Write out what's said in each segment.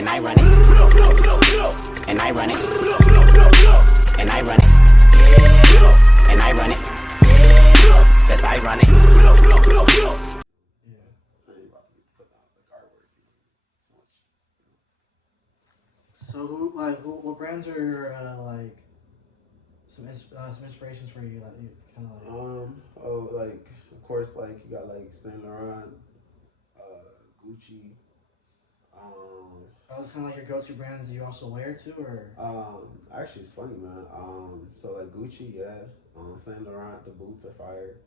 and I run it, and I run it, and I run it, and I run it, that's I run it. So what brands are your some inspirations for you, like you kind of like? Like of course, like you got like Saint Laurent, Gucci. Are those kind of like your go-to brands that you also wear too, or? Actually, it's funny, man. So like Gucci, yeah. Saint Laurent, the boots are fire.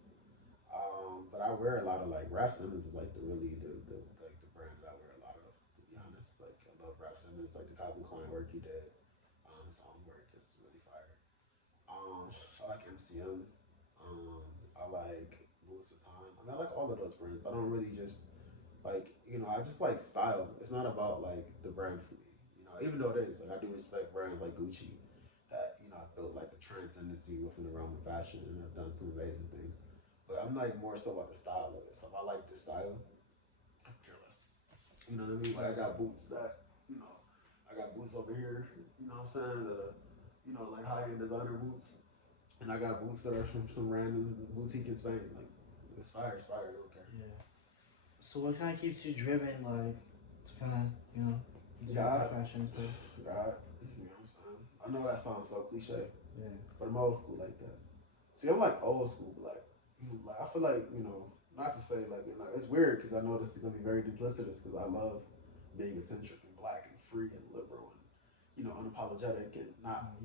But I wear a lot of like Raf Simons is like the like the brand that I wear a lot of. To be honest, like I love Raf Simons, like the Calvin Klein work he did. His own work is really fire. I like MCM. I like Louis Vuitton. I mean, I like all of those brands. I don't really just like I just like style. It's not about like the brand for me. Even though it is, like I do respect brands like Gucci that have built like a transcendency within the realm of fashion and have done some amazing things. But I'm like more so about the style of it. So if I like the style, I care less. You know what I mean? Like I got boots that I got boots over here. You know what I'm saying? That are like high end designer boots, and I got boots that are from some random boutique in Spain. Like it's fire. It's fire. I don't care. Yeah. So what kind of keeps you driven, like, to kind of, do fashion and stuff? God, you know what I'm saying? I know that sounds so cliche, Yeah. but I'm old school like that. See, I'm like old school, but like I feel like not to say like it's weird because I know this is gonna be very duplicitous because I love being eccentric and black and free and liberal and unapologetic and not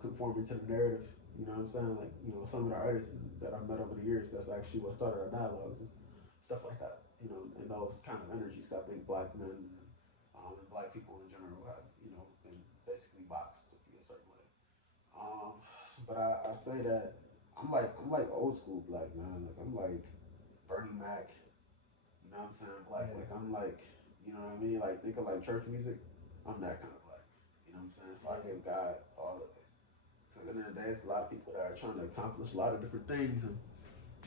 conforming to the narrative. You know what I'm saying? Like some of the artists that I've met over the years, that's actually what started our dialogues is stuff like that. And those kind of energies. I think black men and black people in general have been basically boxed to be a certain way. But I say that I'm like old school black, man. Like I'm like Bernie Mac. You know what I'm saying? Black. Yeah. Like I'm like what I mean? Like think of like church music. I'm that kind of black. You know what I'm saying? So I give God all of it. So at the end of the day, it's a lot of people that are trying to accomplish a lot of different things and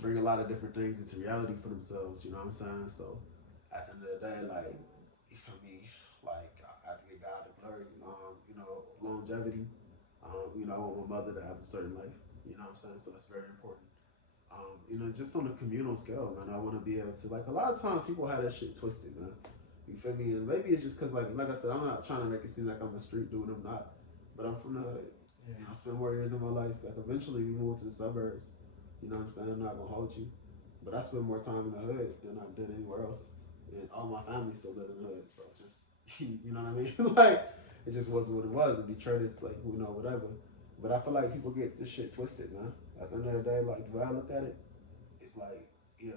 bring a lot of different things into reality for themselves. You know what I'm saying? So at the end of the day, like you feel me? Like I have to give God the glory. Longevity. I want my mother to have a certain life. You know what I'm saying? So that's very important. Just on a communal scale, man, I want to be able to, like, a lot of times people have that shit twisted, man. You feel me? And maybe it's just because, like I said, I'm not trying to make it seem like I'm a street dude. I'm not. But I'm from the hood. Yeah. I spent more years of my life. Like, eventually we moved to the suburbs. You know what I'm saying? I'm not going to hold you. But I spent more time in the hood than I did anywhere else. And all my family still live in the hood. So just, you know what I mean? Like, it just wasn't what it was. In Detroit, it's like, whatever. But I feel like people get this shit twisted, man. At the end of the day, like, the way I look at it, it's like,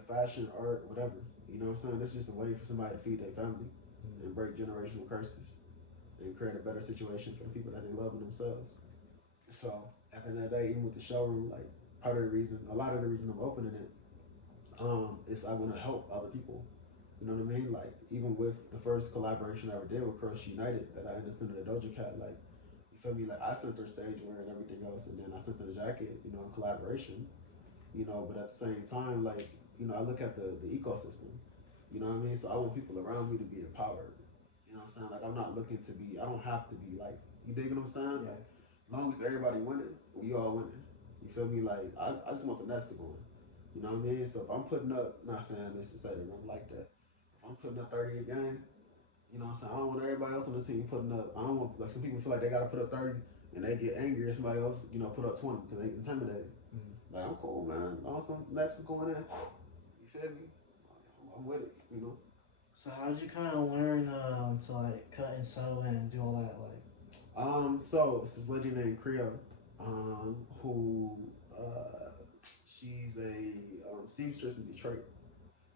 fashion, art, whatever. You know what I'm saying? It's just a way for somebody to feed their family and break generational curses and create a better situation for the people that they love in themselves. So, at the end of the day, even with the showroom, like, a lot of the reason I'm opening it, is I want to help other people. You know what I mean? Like, even with the first collaboration I ever did with Crush United that I ended up sending to Doja Cat, like, you feel me? Like, I sent her stage wear and everything else, and then I sent her the jacket, in collaboration. But at the same time, like, I look at the ecosystem. You know what I mean? So I want people around me to be empowered. You know what I'm saying? Like, I'm not looking to be, I don't have to be, like, you dig what I'm saying? Yeah. Like, as long as everybody winning, we all winning. You feel me? Like, I just want the nest to go in. You know what I mean? So if I'm putting up, not saying this to say that I'm like that. If I'm putting up 30 a game, you know what I'm saying? I don't want everybody else on the team putting up, I don't want, like, some people feel like they got to put up 30 and they get angry if somebody else, put up 20 because they intimidated. Mm-hmm. Like, I'm cool, man. As long as some nest is going in, you feel me? I'm with it, So how did you kind of learn to like cut and sew and do all that, like? So it's this lady named Creole, who she's a seamstress in Detroit.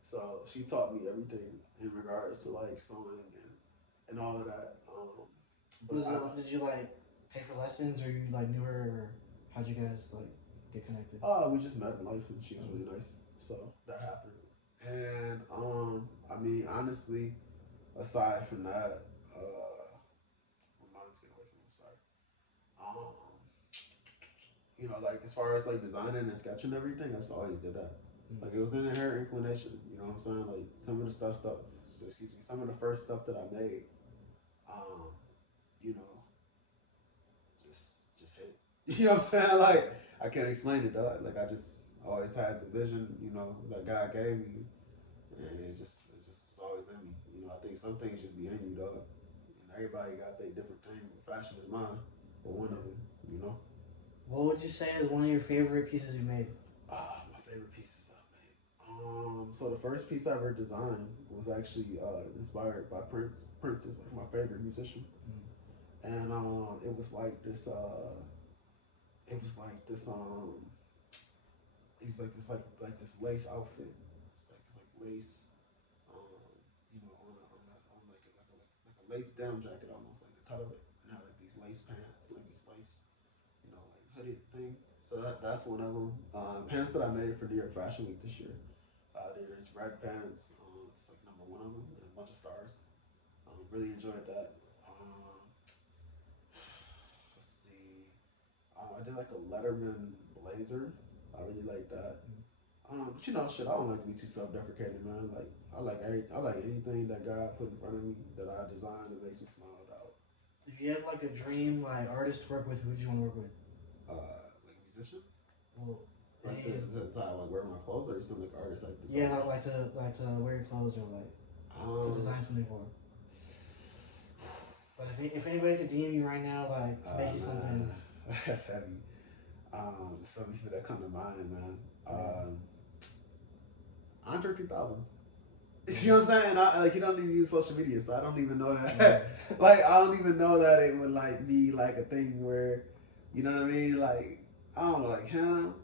So she taught me everything in regards to like sewing and all of that. Did you like pay for lessons, or you like knew her, or how'd you guys like get connected? We just met in life, and she was really nice, so that happened. And I mean, honestly, aside from that, my mind's getting away from me. Sorry. Like as far as like designing and sketching and everything, I just always did that. Mm-hmm. Like it was an inherent inclination. You know what I'm saying? Like some of the some of the first stuff that I made, You know what I'm saying? Like I can't explain it, dog. Like I just always had the vision, that God gave me, and it's always in me. I think some things just be in you, dog. And everybody got their different thing. Fashion is mine, but one of them. What would you say is one of your favorite pieces you made? My favorite pieces that I made. So the first piece I ever designed was actually inspired by Prince. Prince is like my favorite musician, and it was like this. It was like this. It was like this lace outfit. It's like lace. On a lace denim jacket almost, like the cut of it, and had like these lace pants, like this lace, like hooded thing. So that's one of them. Pants that I made for New York Fashion Week this year. There's red pants. It's like number one of them, and a bunch of stars. Really enjoyed that. Let's see. I did like a Letterman blazer. I really like that. But shit, I don't like to be too self-deprecating, man. Like I like anything that God put in front of me that I designed that makes me smile out. If you had like a dream like artist to work with, who would you want to work with? Like a musician. Well, like like wear my clothes, or something like artist like design? Yeah, like to wear your clothes or like to design something for. But if anybody could DM you right now, like to make you something. That's heavy. So many people that come to mind, man. Andre 3000. You know what I'm saying? He don't even use social media, so I don't even know that. Yeah. Like I don't even know that it would like be like a thing where, you know what I mean? Like I don't know, like him.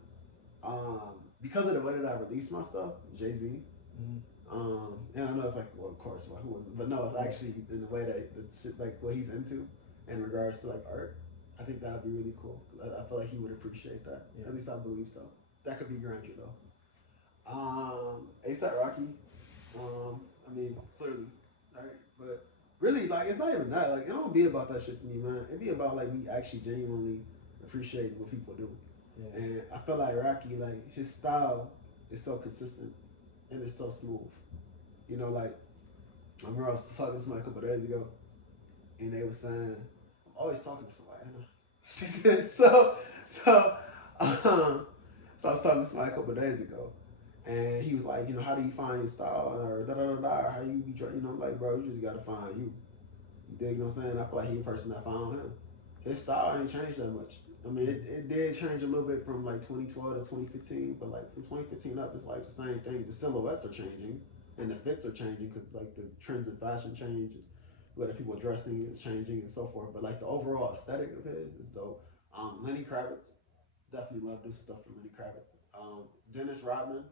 Because of the way that I release my stuff, Jay-Z. And I know it's like, well, of course, who wouldn't? But no, it's actually in the way that it's like what he's into in regards to like art. I think that would be really cool. I feel like he would appreciate that. Yeah. At least I believe so. That could be grandeur though. A$AP Rocky. I mean, clearly, right? But really, like, it's not even that. Like, it don't be about that shit for me, man. It be about like me actually genuinely appreciating what people do. Yeah. And I feel like Rocky, like his style is so consistent and it's so smooth. Like I remember I was talking to somebody a couple of days ago, and they were saying, I'm always talking to somebody. so I was talking to somebody a couple of days ago, and he was like, how do you find your style, or or how you be, I'm like, bro, you just gotta find you. You dig? What I'm saying? I feel like he's the person that found him. His style ain't changed that much. I mean, it did change a little bit from like 2012 to 2015, but like from 2015 up, it's like the same thing. The silhouettes are changing and the fits are changing because like the trends in fashion change, whether people are dressing is changing and so forth. But like the overall aesthetic of his is dope. Lenny Kravitz, definitely love to do stuff for Lenny Kravitz. Dennis Rodman,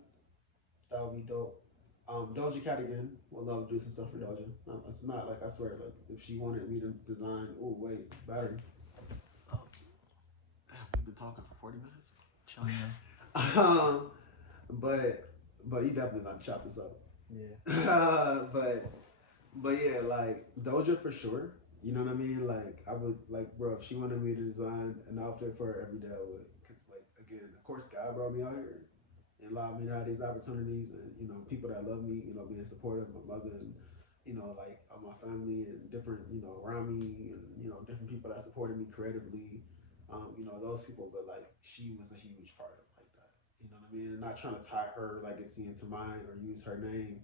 that would be dope. Doja Cat again, would love to do some stuff for Doja. It's not like, I swear, like if she wanted me to design, oh wait, battery. We've been talking for 40 minutes. Chilling. But you definitely not to chop this up. Yeah. but yeah, like Doja for sure. You know what I mean? Like I would like, bro, if she wanted me to design an outfit for her every day, I would. Cause like again, of course, God brought me out here and allowed me to have these opportunities, and people that love me, being supportive, my mother, and like my family and different, around me, and different people that supported me creatively. Those people, but like she was a huge part of like that. You know what I mean? And not trying to tie her legacy into mine or use her name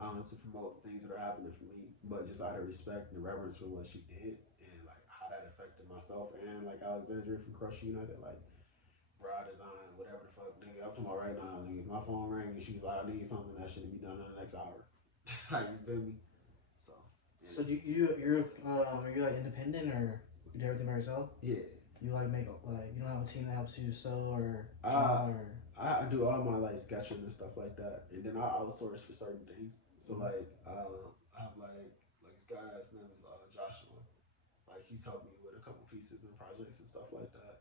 to promote things that are happening for me, but just out of respect and reverence for what she did and like how that affected myself and like Alexandria from Crush United. Like, bro, I designed whatever the fuck, nigga. I'm talking about right now, nigga. If my phone rang and she was like, I need something, that should be done in the next hour. That's how you feel me? So. Yeah. So you're like independent or you do everything by yourself? Yeah. You like make like you don't have a team that helps you sew or draw or. I do all my like sketching and stuff like that, and then I outsource for certain things. So like I have like this guy, his name is Joshua. Like he's helped me with a couple pieces and projects and stuff like that.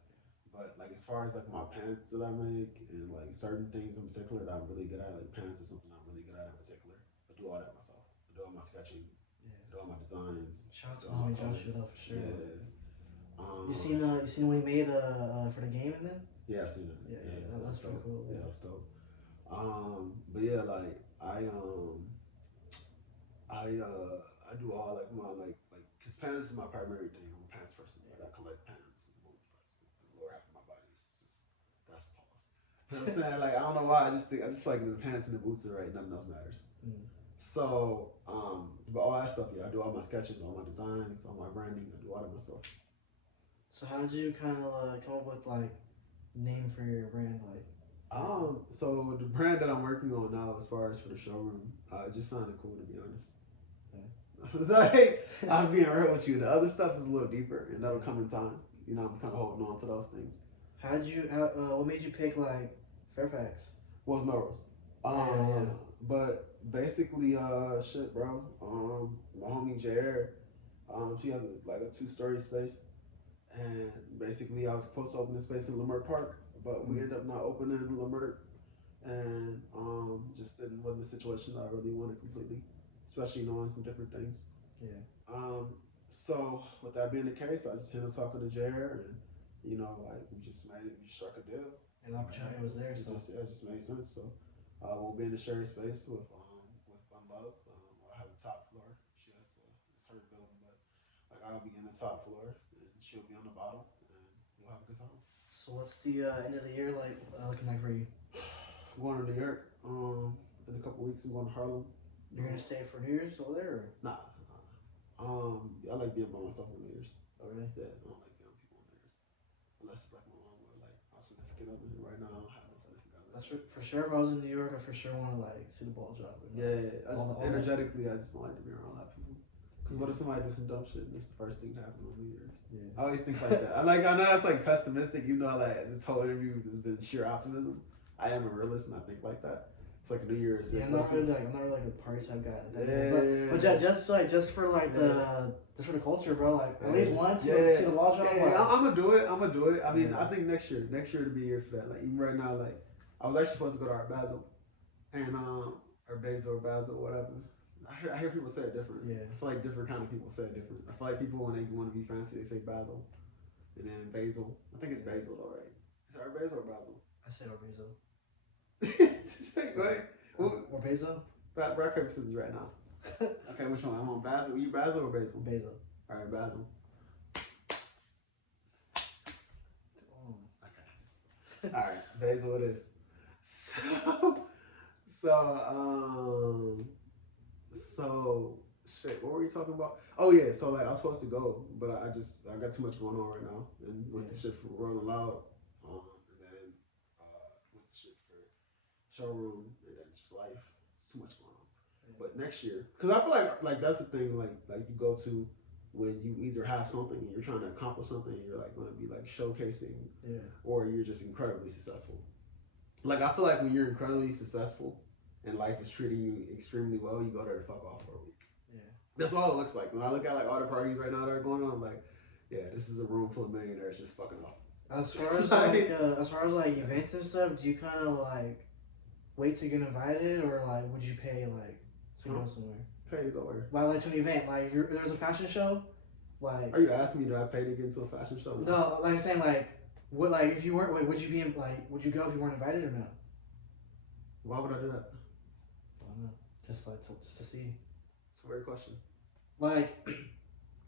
But like as far as like my pants that I make and like certain things in particular that I'm really good at, like pants is something I'm really good at in particular. I do all that myself. I do all my sketching. Yeah. I do all my designs. Shout out to homie Joshua though for sure. Yeah. You seen what he made for the game and then? Yeah, I seen it. Yeah, that's pretty cool. Yeah, that's dope. But yeah, like I do all like my like cause pants is my primary thing. I'm a pants person. Like I collect pants and boots. That's the Lord have You know what I'm saying? Like, I don't know why. I just feel like the pants and the boots are right. Nothing else matters. Mm. So, but all that stuff, yeah, I do all my sketches, all my designs, all my branding. I do all that myself. So how did you kind of come up with like name for your brand? Like, so the brand that I'm working on now, as far as for the showroom, it just sounded cool, to be honest. Like, I'm being real with you. The other stuff is a little deeper, and that'll come in time. You know, I'm kind of holding on to those things. What made you pick like Fairfax? Well, Melrose. Yeah. But basically, shit, bro. My homie JR, she has a 2-story space, and basically I was supposed to open the space in Leimert Park, but we ended up not opening Leimert, and wasn't the situation that I really wanted completely, especially knowing some different things. Yeah. So with that being the case, I just ended up talking to JR, and we struck a deal. And the opportunity was there, so it just made sense. So we'll be in the shared space with Unlove. I'll have the top floor. It's her building, but like I'll be in the top floor, and she'll be on the bottom, and we'll have a good time. So what's the end of the year like looking like for you? I'm going to New York. In a couple weeks, I'm going to Harlem. You're gonna stay for New Year's over there? Or? Nah. I like being by myself on New Year's. Oh really? Yeah, I don't like being with people on New Year's, unless it's like my mom or like my significant other. Right now, I don't have no significant other. That's for sure. If I was in New York, I for sure want to like see the ball drop. Yeah. Energetically, I just don't like to be around a lot of people. Because what if somebody do some dumb shit and it's the first thing to happen on New Year's? Yeah. I always think like that. I know that's like pessimistic. You know, like this whole interview has been sheer optimism. I am a realist and I think like that. It's like New Year's. Yeah, I'm not really like a party type guy. Yeah. But just for the culture, bro. Like at least once you see the ball drop. Yeah, I'm gonna do it. I mean, I think next year to be a year for that. Like even right now, like I was actually supposed to go to Art Basel, and or Basel or Basel, whatever. I hear people say it different. Yeah. I feel like different kind of people say it different. I feel like people when they want to be fancy, they say Basel, and then Basil. I think it's Basil though, right? Is it Art Basel or Basel? I say Art Basel. Go ahead. Or Basil? Rock, paper, scissors right now. Okay, which one? I'm on Basil. You Basil or Basil? Basil. All right, Basil. Okay. All right, Basil it is. So shit. What were we talking about? Oh yeah. So like I was supposed to go, but I got too much going on right now, and with the shit for Rolling Loud, and then with the shit for showroom, and then just life. It's too much going on. Yeah. But next year, because I feel like that's the thing. Like you go to when you either have something and you're trying to accomplish something, and you're like going to be like showcasing, or you're just incredibly successful. Like I feel like when you're incredibly successful and life is treating you extremely well, you go there to fuck off for a week. Yeah, that's all it looks like. When I look at like all the parties right now that are going on, I'm like, yeah, this is a room full of millionaires just fucking off. As far as like events and stuff, do you kind of like wait to get invited, or like would you pay like to go somewhere? Pay to go where? Like to an event, like if there's a fashion show, like. Are you asking me do I pay to get into a fashion show? No, like I'm saying like. What if you weren't? Would you would you go if you weren't invited or not? Why would I do that? I don't know. Just to see. It's a weird question. Like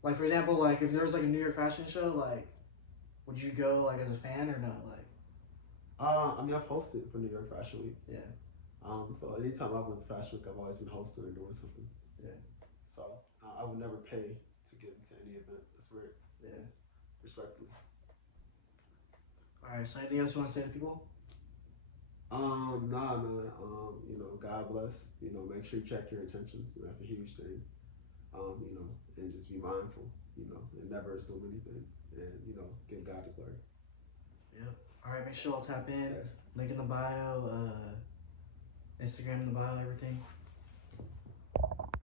for example, like if there was like a New York fashion show, like, would you go like as a fan or not? Like. I mean, I've hosted for New York Fashion Week. Yeah. So anytime I went to Fashion Week, I've always been hosting or doing something. Yeah. So I would never pay to get into any event. That's weird. Yeah. Respectfully. Alright, so anything else you want to say to people? Nah, man. God bless. Make sure you check your intentions. That's a huge thing. And just be mindful, and never assume anything. And, give God the glory. Yep. Alright, make sure I'll tap in. Link in the bio, Instagram in the bio, everything.